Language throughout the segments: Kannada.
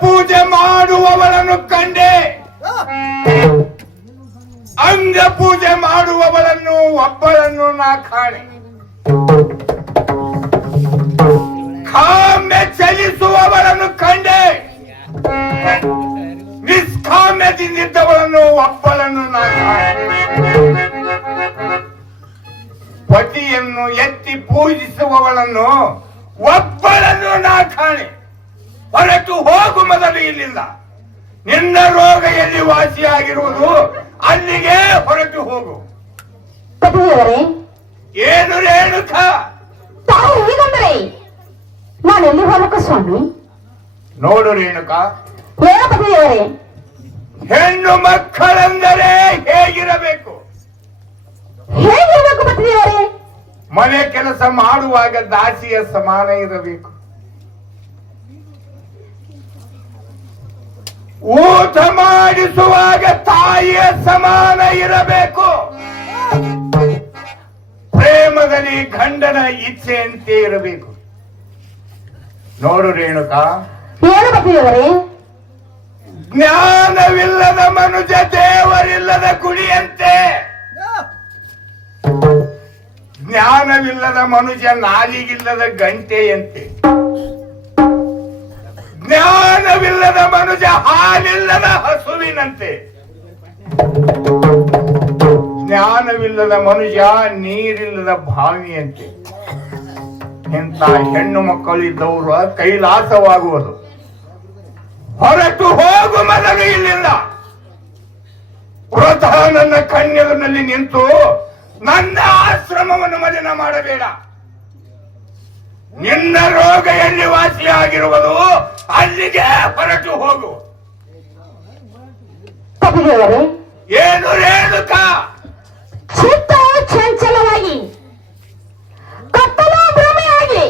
ಪೂಜೆ ಮಾಡುವವಳನ್ನು ಕಂಡೆ. ಅಂಗ ಪೂಜೆ ಮಾಡುವವಳನ್ನು ಒಬ್ಬಳನ್ನು ನಾ ಕಾಣೆ. ಕಾಮ್ಯ ಚಲಿಸುವವಳನ್ನು ಕಂಡೆ. ನಿಷ್ಕಾಮ್ಯದಿಂದಿದ್ದವಳನ್ನು ಒಬ್ಬಳನ್ನು ನಾ ಕಾಣೆ. ಪತಿಯನ್ನು ಎತ್ತಿ ಪೂಜಿಸುವವಳನ್ನು ಒಬ್ಬಳನ್ನು ನಾ ಕಾಣೆ. ಹೊರಟು ಹೋಗು ಮೊದಲು ಇಲ್ಲಿಂದ. ನಿನ್ನ ರೋಗ ಎಲ್ಲಿ ವಾಸಿಯಾಗಿರುವುದು ಅಲ್ಲಿಗೆ ಹೊರಟು ಹೋಗು. ಏನು ರೇಣುಕ? ತಾವು ಹೀಗಂದ್ರೆ ನಾನು ಎಲ್ಲಿ ಹೋಗಬೇಕು ಸ್ವಾಮಿ? ನೋಡು ರೇಣುಕ, ಏನು ಪತಿಯವರೇ? ಹೆಣ್ಣು ಮಕ್ಕಳೆಂದರೆ ಹೇಗಿರಬೇಕು? ಹೇಗಿರಬೇಕು ಪತಿಯವರೇ? ಮನೆ ಕೆಲಸ ಮಾಡುವಾಗ ದಾಸಿಯ ಸಮಾನ ಇರಬೇಕು. ಊಟ ಮಾಡಿಸುವಾಗ ತಾಯಿಯ ಸಮಾನ ಇರಬೇಕು. ಪ್ರೇಮದಲ್ಲಿ ಗಂಡನ ಇಚ್ಛೆಯಂತೆ ಇರಬೇಕು. ನೋಡು ರೇಣುಕ, ಏನು ಪತಿಯವರೇ? ಜ್ಞಾನವಿಲ್ಲದ ಮನುಜ ದೇವರಿಲ್ಲದ ಗುಡಿಯಂತೆ. ಜ್ಞಾನವಿಲ್ಲದ ಮನುಜ ನಾಲಿಗಿಲ್ಲದ ಗಂಟೆಯಂತೆ. ಜ್ಞಾನವಿಲ್ಲದ ಮನುಜ ಹಾಲಿಲ್ಲದ ಹಸುವಿನಂತೆ. ಜ್ಞಾನವಿಲ್ಲದ ಮನುಜ ನೀರಿಲ್ಲದ ಬಾವಿಯಂತೆ. ಇಂಥ ಹೆಣ್ಣು ಮಕ್ಕಳಿದ್ದವರು ಕೈಲಾಸವಾಗುವುದು. ಹೊರಟು ಹೋಗು ಮೊದಲು ಇಲ್ಲಿಂದ. ವೃಥ ನನ್ನ ಕಣ್ಣೆದುರಿನಲ್ಲಿ ನಿಂತು ನನ್ನ ಆಶ್ರಮವನ್ನು ಮಲಿನ ಮಾಡಬೇಡ. ನಿನ್ನ ರೋಗ ಎಲ್ಲಿ ವಾಸಿಯಾಗಿರುವುದು ಅಲ್ಲಿಗೆ ಹೊರಟು ಹೋಗು. ಏನು ರೇಣುಕ? ಚಿತ್ತ ಚಂಚಲವಾಗಿ ಕತ್ತಲ ಭ್ರಮೆಯಾಗಿ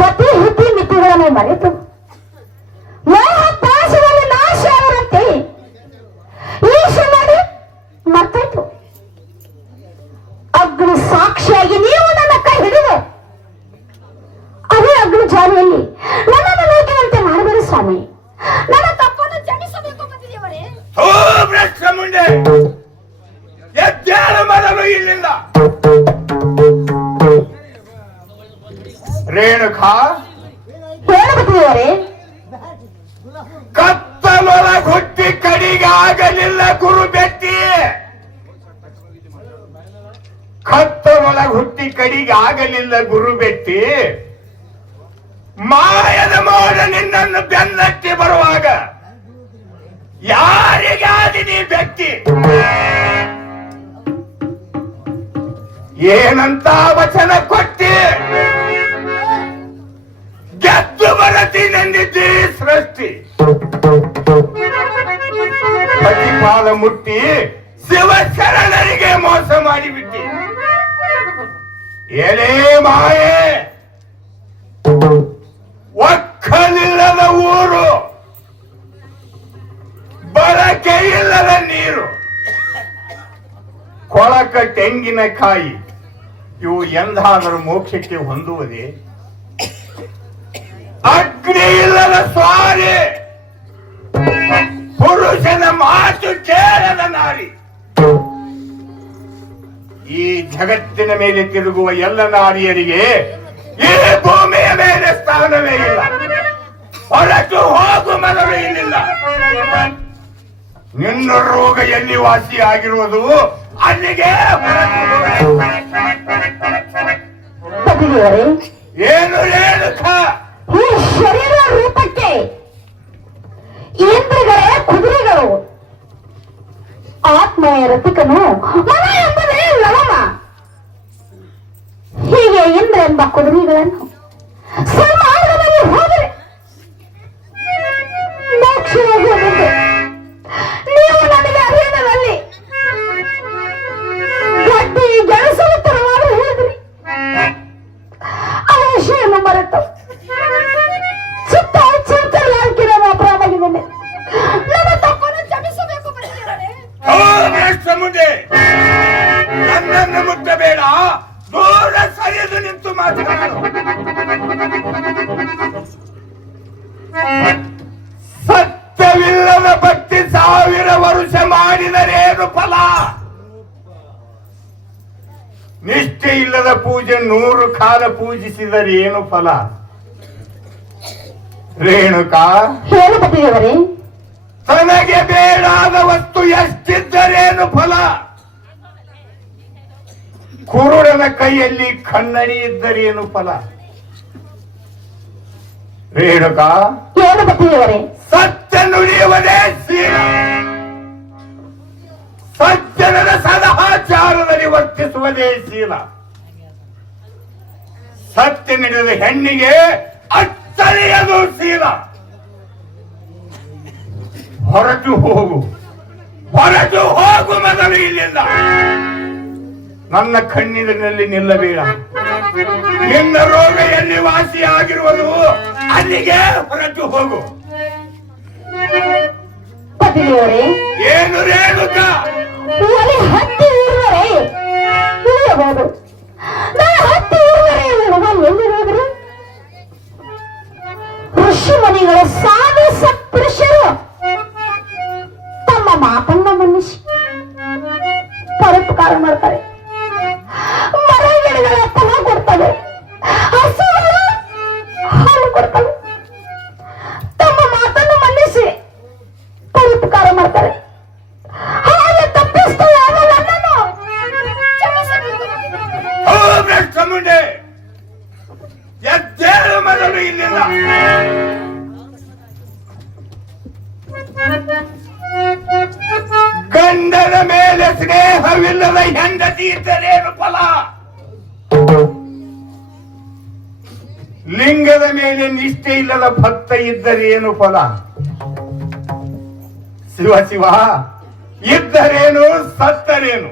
ಪತಿ ಹುಟ್ಟಿ ಮಿತಿಗಳನ್ನು ಮರೆತು ಮೋಹ ಪಾಶದಲ್ಲಿ ನಾಶ ಅವರಂತೆ ಈಶ ಮಾಡಿ ಮತ್ತಾಯ್ತು. ಅಗ್ನಿ ಸಾಕ್ಷಿಯಾಗಿ ನೀವು ನನ್ನ ಕೈ ಹಿಡಿದು ಅದೇ ಅಗ್ನಿ ಜಾರಿಯಲ್ಲಿ ನನ್ನನ್ನು ನೂಕಿನಂತೆ ಮಾಡಬೇಡಿ ಸ್ವಾಮಿ. ನನ್ನ ತಪ್ಪನ್ನು ಕ್ಷಮಿಸಬೇಕು ಪತಿದೇವರೇ. ಮುಂದೆ ಎದ್ದೇಳು ಮೊದಲು ಇಲ್ಲಿಂದ. ರೇಣುಕಾ, ಪತಿದೇವರೇ, ಕತ್ತಲೊಳ ಹುಟ್ಟಿ ಕಡಿಗಾಗಲಿಲ್ಲ ಗುರು ಬೆಟ್ಟಿ. ಕತ್ತಲೊಳ ಹುಟ್ಟಿ ಕಡಿಗಾಗಲಿಲ್ಲ ಗುರು ಬೆಟ್ಟಿ. ಮಾಯದ ಮೋಡ ನಿನ್ನನ್ನು ಬೆನ್ನಟ್ಟಿ ಬರುವಾಗ ಯಾರಿಗಾದಿ ನೀ ಬೆಟ್ಟಿ? ಏನಂತ ವಚನ ಕೊಟ್ಟಿ ಗೆದ್ದು ಬರತೀನೆಂದಿದ್ದಿ ಸೃಷ್ಟಿ. ಪ್ರತಿಪಾಲ ಮುಟ್ಟಿ ಶಿವಶರಣರಿಗೆ ಮೋಸ ಮಾಡಿಬಿಟ್ಟಿ. ಏನೇ ಮಾಯೆ, ಒಕ್ಕಲಿಲ್ಲದ ಊರು, ಬಳಕೆ ಇಲ್ಲದ ನೀರು, ಕೊಳಕ ತೆಂಗಿನಕಾಯಿ ಇವು ಎಂದಾದರೂ ಮೋಕ್ಷಕ್ಕೆ ಹೊಂದುವುದೇ? ಅಗ್ನಿ ಇಲ್ಲದ ಸ್ವಾರಿ, ಪುರುಷನ ಮಾತು ಕೇಳದ ನಾರಿ. ಈ ಜಗತ್ತಿನ ಮೇಲೆ ತಿರುಗುವ ಎಲ್ಲ ನಾರಿಯರಿಗೆ ಈ ಭೂಮಿಯ ಮೇಲೆ ಸ್ಥಾನವೇ ಇಲ್ಲ. ಹೊರಟು ಹೋಗು ಮೊದಲು ಇಲ್ಲಿಲ್ಲ. ನಿನ್ನ ರೋಗ ಎಲ್ಲಿ ವಾಸಿ ಆಗಿರುವುದು ಅಲ್ಲಿಗೆ ಏನು ರೇಣುಕ? ಈ ಶರೀರ ರೂಪಕ್ಕೆ ಇಂದ್ರಿಗಳೇ ಕುದುರೆಗಳು, ಆತ್ಮಯ ರಥಿಕನು ಮನ ಎಂಬುದೇ ಲವಣ. ಹೀಗೆ ಇಂದ್ರ ಎಂಬ ಕುದುರೆಗಳನ್ನು ಸನ್ಮಾರ್ಗದಲ್ಲಿ ಹೋದರೆ ಮೋಕ್ಷವಾಗುವುದೆಂದು ನೀವು ನನಗೆ ಅಧೀನದಲ್ಲಿ ಗಟ್ಟಿ ಗೆಳಸಲು ತರವಾರು ಹೇಳಿದ್ರಿ. ಆ ವಿಷಯವನ್ನು ಮರೆತು ಚಿತ್ತ ಚಂಚಲಾಗಿರುವ ಅಪರಾಧವಿದೆ. ನನ್ನ ತಪ್ಪನ್ನು ಕ್ಷಮಿಸಬೇಕು. ಮುಂದೆ ನನ್ನನ್ನು ಮುಟ್ಟಬೇಡ, ದೂರ ಸರಿದು ನಿಂತು ಮಾತನಾಡು. ಪೂಜೆ 100 ಕಾಲ ಪೂಜಿಸಿದರೆ ಏನು ಫಲ? ರೇಣುಕಾ, ಹೇಳು ಪತಿಯವರೇ. ತನಗೆ ಬೇಡಾದ ವಸ್ತು ಎಷ್ಟಿದ್ದರೇನು ಫಲ? ಕುರುಡನ ಕೈಯಲ್ಲಿ ಕನ್ನಡಿ ಇದ್ದರೇನು ಫಲ? ರೇಣುಕಾ, ಹೇಳು ಪತಿಯವರೇ. ಸತ್ಯ ನುಡಿಯುವುದೇ ಶೀಲ. ಸಜ್ಜನರ ಸದಾಚಾರದಲ್ಲಿ ವರ್ತಿಸುವುದೇ ಶೀಲ. ಸತ್ಯ ನಡೆದ ಹೆಣ್ಣಿಗೆ ಅಚ್ಚರಿಯದು ಶೀಲ. ಹೊರಟು ಹೋಗು ಮೊದಲು ಇಲ್ಲಿಂದ. ನನ್ನ ಕಣ್ಣಿನಲ್ಲಿ ನಿಲ್ಲಬೇಡ. ನಿನ್ನ ರೋಗ ಎಲ್ಲಿ ವಾಸಿಯಾಗಿರುವುದು ಅಲ್ಲಿಗೆ ಹೊರಟು ಹೋಗು. ಪತಿಯವರೇ, ಏನು ರೇಣುಕಾ? ಒಲೆ ಹತ್ತಿ ಇರುವರೆ ಉಳಿಯಬಹುದು. ನಾನು ಹತ್ತಿ ಇರುವರೆ ಎಲ್ಲಿರೋದ್ರು? ಋಷಿ ಮುನಿಗಳ ಸಾಧು ಸತ್ಪುರುಷರು ತಮ್ಮ ಮಾತನ್ನ ಮನ್ನಿಸಿ ಪರೋಪಕಾರ ಮಾಡ್ತಾರೆ. ಮರಗಿಡಗಳ ಫಲ ಕೊಡ್ತವೆ, ಹಸುಗಳು ಹಾಲು ಕೊಡ್ತವೆ. ತಮ್ಮ ಮಾತನ್ನು ಮನ್ನಿಸಿ ಪರೋಪಕಾರ ಮಾಡ್ತಾರೆ. ಹಾಗೆ ತಪ್ಪಿಸ್ತಾ ನನ್ನನ್ನು ಮುಂದೆ ಎದ್ದೇಳು ಮೊದಲು ಇಲ್ಲಿಂದ. ಗಂಡನ ಮೇಲೆ ಸ್ನೇಹವಿಲ್ಲದ ಹೆಂಡತಿ ಇದ್ದರೇನು ಫಲ? ಲಿಂಗದ ಮೇಲೆ ನಿಷ್ಠೆ ಇಲ್ಲದ ಭಕ್ತ ಇದ್ದರೇನು ಫಲ? ಶಿವ ಶಿವ ಇದ್ದರೇನು ಸತ್ತರೇನು?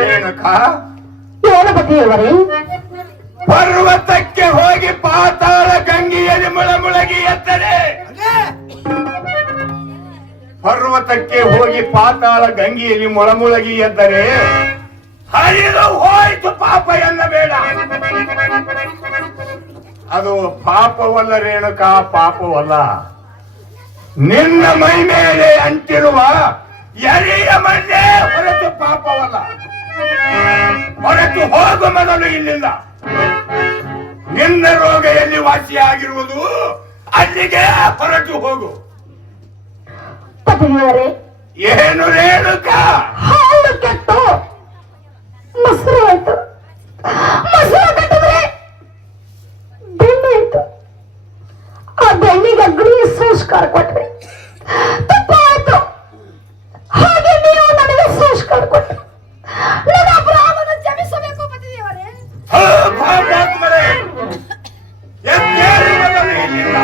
ರೇಣುಕಾ, ಹೇಳು ಪತಿಯವರೇ. ಪರ್ವತಕ್ಕೆ ಹೋಗಿ ಪಾತಾಳ ಗಂಗೆಯಲ್ಲಿ ಮುಳಮುಳಗಿ ಎದ್ದರೆ, ಪರ್ವತಕ್ಕೆ ಹೋಗಿ ಪಾತಾಳ ಗಂಗೆಯಲ್ಲಿ ಮೊಳಮುಳಗಿ ಎದ್ದರೆ ಹರಿದು ಹೋಯ್ತು ಪಾಪ ಎನ್ನಬೇಡ. ಅದು ಪಾಪವಲ್ಲ ರೇಣುಕಾ, ಪಾಪವಲ್ಲ. ನಿನ್ನ ಮೈ ಮೇಲೆ ಅಂಟಿರುವ ಎರೆಯ ಮಣ್ಣೆ ಹೊರತು ಪಾಪವಲ್ಲ. ಹೊರಟು ಹೋಗು ಮೊದಲು ಇಲ್ಲಿಂದ. ನಿನ್ನ ರೋಗ ಎಲ್ಲಿ ವಾಸಿಯಾಗಿರುವುದು ಅಲ್ಲಿಗೆ ಹೊರಟು ಹೋಗು. ಪತಿಯವರೇ, ಏನು ರೇಣುಕಾ? ಹಾಲು ಕೆಟ್ಟು ಮೊಸರು ಆಯ್ತು. ಮೊಸರು ಕಟ್ಟಿದ್ರೆ ಬೆಣ್ಣೆ ಆಯ್ತು. ಆ ಬೆಣ್ಣಿಗೆ ಅಗ್ನಿ ಸಂಸ್ಕಾರ ಕೊಟ್ರಿ, ತಪ್ಪಾಯ್ತು. ಹಾಗೆ ನೀವು ನನಗೆ ಸಂಸ್ಕಾರ ಕೊಟ್ರಿ. ನನ್ನ ಅಪರಾಧವನ್ನು ಕ್ಷಮಿಸಬೇಕು ಪತಿಯವರೇ. ಪಾಪಾತ್ಮರೇ, ಎದ್ದೇಳು ಮೊದಲು ಇಲ್ಲಿಂದ.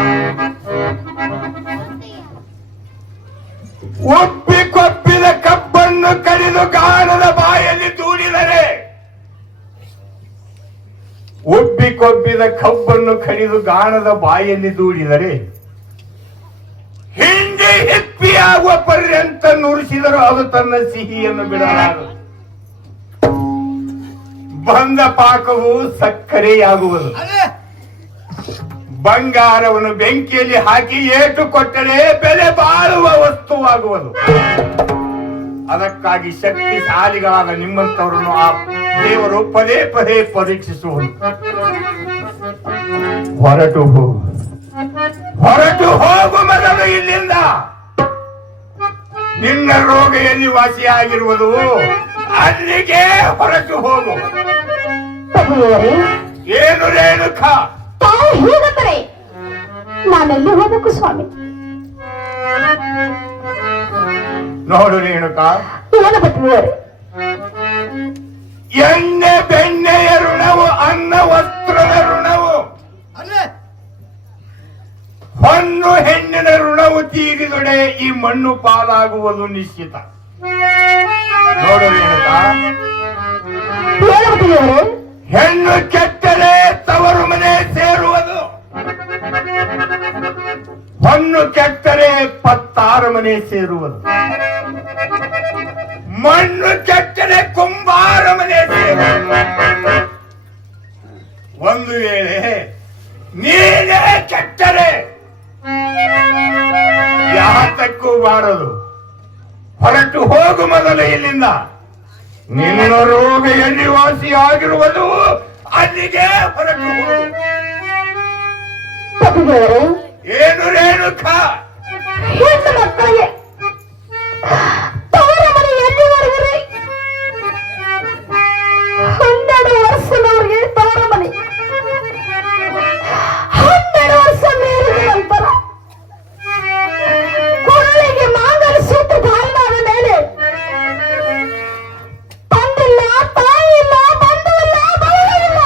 ಒಪ್ಪಿಕೊಪ್ಪಿದ ಕಬ್ಬನ್ನು ಕಡಿದು ಗಾಣದ ಬಾಯಲ್ಲಿ ದೂಡಿದರೆ, ಒಪ್ಪಿಕೊಬ್ಬಿದ ಕಬ್ಬನ್ನು ಕಡಿದು ಗಾಣದ ಬಾಯಲ್ಲಿ ದೂಡಿದರೆ ಹಿಂಡಿ ಹಿಪ್ಪಿಯಾಗುವ ಪರ್ಯಂತ ನುರಿಸಿದರೂ ಅದು ತನ್ನ ಸಿಹಿಯನ್ನು ಬಿಡಲಾರದು. ಬಂದ ಪಾಕವು ಸಕ್ಕರೆಯಾಗುವುದು. ಬಂಗಾರವನ್ನು ಬೆಂಕಿಯಲ್ಲಿ ಹಾಕಿ ಏಟು ಕೊಟ್ಟರೆ ಬೆಲೆ ಬಾಳುವ ವಸ್ತುವಾಗುವುದು. ಅದಕ್ಕಾಗಿ ಶಕ್ತಿಶಾಲಿಗಳಾದ ನಿಮ್ಮಂತವರನ್ನು ಆ ದೇವರು ಪದೇ ಪದೇ ಪರೀಕ್ಷಿಸುವುದು. ಹೊರಟು ಹೋಗು ಮೊದಲು ಇಲ್ಲಿಂದ. ನಿನ್ನ ರೋಗ ಎಲ್ಲಿ ವಾಸಿಯಾಗಿರುವುದು ಅಲ್ಲಿಗೆ ಹೊರಟು ಹೋಗು. ಪತಿಯವರೇ, ಏನು ರೇಣುಕಾ? ತಾವು ಹೀಗಂದರೆ ನಾನೆಲ್ಲಿ ಹೋಗಬೇಕು ಸ್ವಾಮಿ? ನೋಡು ರೇಣುಕಾ, ಏನು ಪತಿಯವರೇ? ಎಣ್ಣೆ ಬೆಣ್ಣೆಯ ಋಣವು, ಅನ್ನ ವಸ್ತ್ರದ ಋಣವು, ಹೊನ್ನು ಹೆಣ್ಣಿನ ಋಣವು ತೀರಿದೊಡೆ ಈ ಮಣ್ಣು ಪಾಲಾಗುವುದು ನಿಶ್ಚಿತ. ನೋಡು ರೇಣುಕಾ, ಏನು ಪತಿಯವರೇ? ಹೆಣ್ಣು ಕೆಟ್ಟರೆ ತವರು ಮನೆ ಸೇರುವುದು, ಹೊನ್ನು ಕೆಟ್ಟರೆ 16 ಮನೆ ಸೇರುವುದು, ಮಣ್ಣು ಕೆಟ್ಟರೆ ಕುಂಬಾರ ಮನೆ ಸೇರುವುದು. ಒಂದು ವೇಳೆ ನೀನೇ ಕೆಟ್ಟರೆ ಯಾತಕ್ಕೂ ಬಾರದು. ಹೊರಟು ಹೋಗು ಮೊದಲು ಇಲ್ಲಿಂದ. ನಿನ್ನ ರೋಗ ಎಲ್ಲಿ ವಾಸಿ ಆಗಿರುವುದು ಅಲ್ಲಿಗೆ ಹೊರಟು ಹೋಗು. ಪತಿದೇವರೇ, ಏನು ರೇಣುಕ? ಹೆಣ್ಣು ಮಕ್ಕಳಿಗೆ ತವರ ಮನೆ ಎಲ್ಲಿವರೆಗೂ ರೀ? 12 ವರ್ಷದವರಿಗೆ ತವರ ಮನೆ, 12 ವರ್ಷ ಮೀರಿದ ನಂತರ ಕೊರಳಿಗೆ ಮಾಂಗಲ್ಯ ಸೂತ್ರ ಧಾರಣಾದ ಮೇಲೆ ತಂದಿಲ್ಲ, ತಾಯಿ ಇಲ್ಲ, ಬಂಧು ಇಲ್ಲ, ಬಳಗ ಇಲ್ಲ,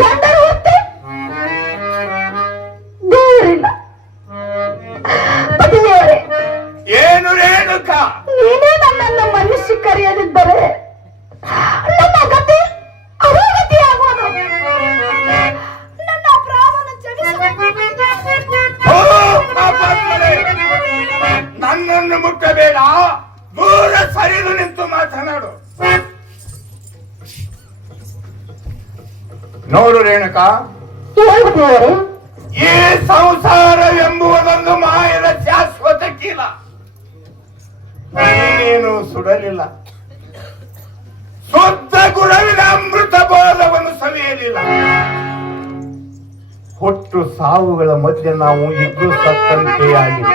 ಗಂಡನ ಹೊತ್ತೆ ದೇವರಿಲ್ಲ. ಪತಿದೇವರೇ, ಏನು ರೇಣುಕ? ನೀನೇ ನನ್ನನ್ನು ಮನುಷ್ಯ ಕರೆಯದಿದ್ದರೆ ನನ್ನ ಗತಿ ಅಧೋಗತಿ ಆಗುವುದು. ನನ್ನ ಪ್ರಾಣವನ್ನು ಓ ಪಾಪಾತ್ಮರೇ, ನನ್ನನ್ನು ಮುಟ್ಟಬೇಡ, ದೂರ ಸರಿದು ನಿಂತು ಮಾತನಾಡು. ನೋಡು ರೇಣುಕ, ಹೇಳ್ಬಿಟ್ಟಿದ್ದಾರೆ. ಈ ಸಂಸಾರ ಎಂಬುವುದೊಂದು ಮಾಯದ ಶಾಶ್ವತ ಕೀಲ. ನೀನೇನು ಸುಡಲಿಲ್ಲ, ಶುದ್ಧ ಗುಣವಿನ ಅಮೃತ ಬೋಧವನ್ನು ಸವಿಯಲಿಲ್ಲ. ಹುಟ್ಟು ಸಾವುಗಳ ಮಧ್ಯೆ ನಾವು ಇದ್ದು ಸತ್ತಂತೆಯಾಗಿದೆ.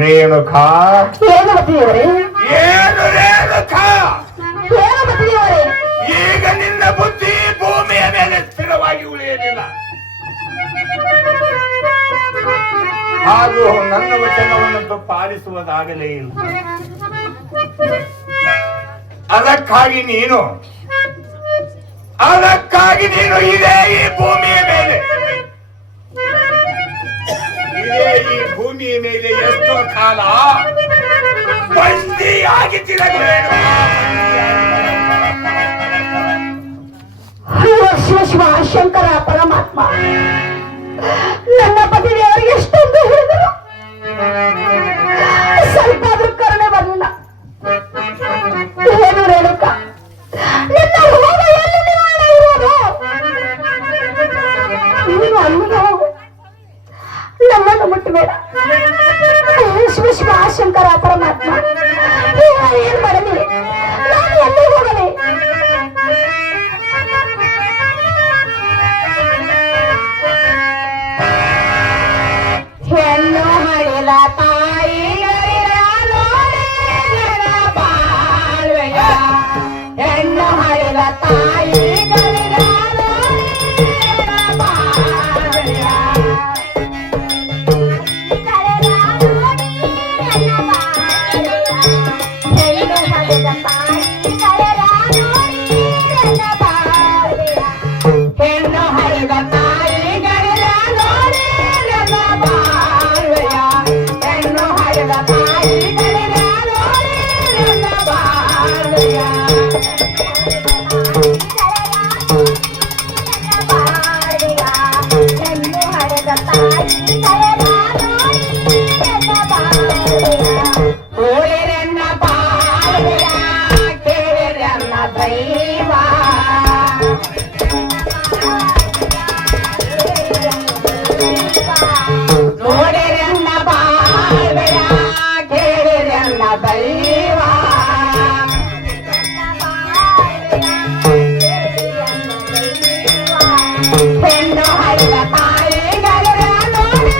ರೇಣುಕಾ, ಏನು ಪತಿದೇವರೇ? ಏನು ರೇಣುಕಾ? ಏನು ಪತಿದೇವರೇ? ಈಗ ನಿನ್ನ ಬುದ್ಧಿ ಭೂಮಿಯ ಮೇಲೆ ಸ್ಥಿರವಾಗಿ ಉಳಿಯಲಿಲ್ಲ. ಹಾಗೂ ನನ್ನ ವಚನವನ್ನು ಪಾಲಿಸುವುದಾಗಲೇ ಇಲ್ಲ. ಅದಕ್ಕಾಗಿ ನೀನು ಇದೇ ಈ ಭೂಮಿಯ ಮೇಲೆ ಎಷ್ಟೋ ಕಾಲ ಬಂದಿಯಾಗಿ ತಿರುಗಬೇಕು. ಶಿವ ಶಿವ ಶಂಕರ ಪರಮಾತ್ಮ ನನ್ನ ಪತಿದೇವರಿಗೆ ಎಷ್ಟೊಂದು ಹೇಳಿದರು, ಸ್ವಲ್ಪ ಆದ್ರೂ ಕರುಣೆ ಬರಲಿಲ್ಲ. ಏನು ರೇಣುಕ, ನಿನ್ನ ಹೋಗ ಎಲ್ಲಿ ನಿವಾರಣೆ ಇರುವುದು? ನೀನು ಅಲ್ಲಿಗೆ ಹೋಗು, ನಮ್ಮನ್ನು ಮುಟ್ಟಬೇಡ. ಶಿವ ಶಿವ ಶಂಕರ ಪರಮಾತ್ಮ, ಏನ್ ಮಾಡಲಿ? ನಾನು ಎಲ್ಲಿ ಹೋಗಲಿ? ಹೆಣ್ಣು ಹಡಿದ ತಾಯಿಗಳಿರ ನೋಡಿ ನನ್ನ ಬಾಳ್ವೆಯ, ಹೆಣ್ಣು ಹಡಿದ ತಾಯಿಗಳಿರ ನೋಡಿ ನನ್ನ ಬಾಳ್ವೆಯ, ಹೆಣ್ಣು ಹಡಿದ ತಾಯಿಗಳಿರ ನೋಡಿ ನನ್ನ ಬಾಳ್ವೆಯ, ಹೆಣ್ಣು ಹಡಿದ ತಾಯಿಗಳಿರ ನೋಡಿ ನನ್ನ ಬಾಳ್ವೆಯ, ಹೆಣ್ಣು ಹಡಿದ ತಾಯಿಗಳಿರ ನೋಡಿ ನನ್ನ ಬಾಳ್ವೆಯ, ಹೆಣ್ಣು ಹಡಿದ ತಾಯಿಗಳಿರ ನೋಡಿ ನನ್ನ ಬಾಳ್ವೆಯ, ಓಡಿರನ್ನ ಬಾಳ್ವೆಯ, ಕೇಳಿರನ್ನ ದೈವ, ನೋಡಿರನ್ನ ಬಾಳ್ವೆಯ, ಕೇಳಿರನ್ನ ದೈವ, ಹೆಣ್ಣು ಹಡಿದ ತಾಯಿಗಳಿರ ನೋಡಿ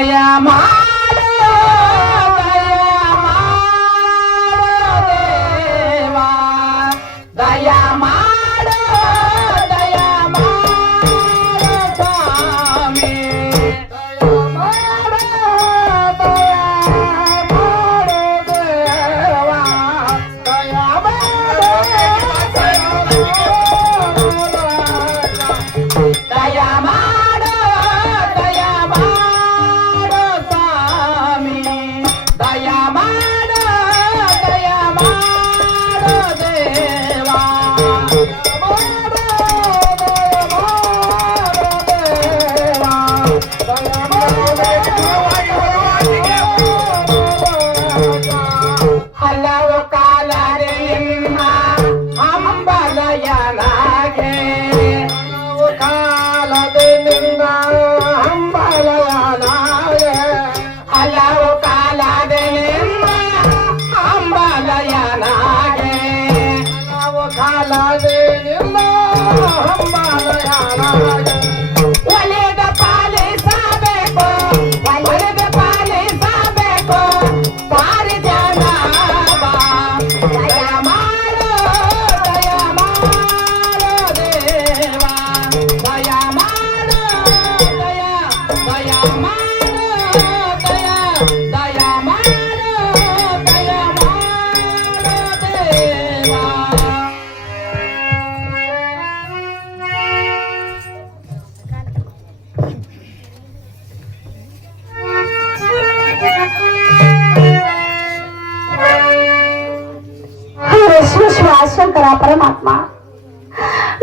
ದಯ ಮಾಡು ದೇವಾ ದಯ ಮಾಡು ಸ್ವಾಮಿ ದಯ ಮಾಡು ಸ್ವಾಮಿ ದಯ ಮಾಡು ದೇವಾ ಹಲವು ಕಾಲದೆ ನಿಮ್ಮ ಹಂಬಲಯನಾಗೆ ಕಾಲದೆ ನಿನ್ನ ಹಂಬಲಯನಾಗೆ ಹಲವು ಕಾಲದೆ ನಿಮ್ಮ ಹಂಬಲಯನಾಗೆ ಹಲವು ಕಾಲದೆ ನಿಮ್ಮ ಹಂಬಲಯನಾಗೆ ಒಲೆದ ಪಾಲಿಸಬೇಕು ಒಲೆದ ಪಾಲಿಸಬೇಕು ಬಾರಿ ಜನ ದಯ ಮಾಡು ದೇವಾ ದಯ ಮಾಡು ದಯ ಮಾಡು ದಯ ಮಾಡು ದೇವಾ ಶಂಕರ ಪರಮಾತ್ಮ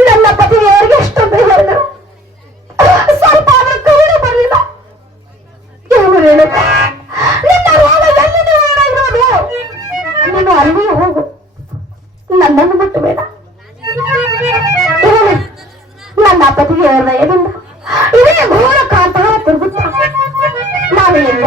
ನನ್ನ ಪತಿಯವರಿಗೆ ಎಷ್ಟೊಂದು ಹೇಳಿದರು, ಸ್ವಲ್ಪ ಅವರ ಕೈಗೆ ಬರಲಿಲ್ಲ. ಏನು ಹೇಳು, ನಿನ್ನ ರೋಗ ಎಲ್ಲಿ ಇರೋದು? ನೀನು ಅಲ್ಲಿಯೇ ಹೋಗು, ನನ್ನನ್ನು ಬಿಟ್ಟು ಬೇಡ. ಹೇಳಿ, ನನ್ನ ಪತಿಯವರ ದಯದಿಂದ ಇದೇ ಘೋರ ಕಾಂತ ತಿರುಗುತ್ತ ನಾನು ಎಲ್ಲ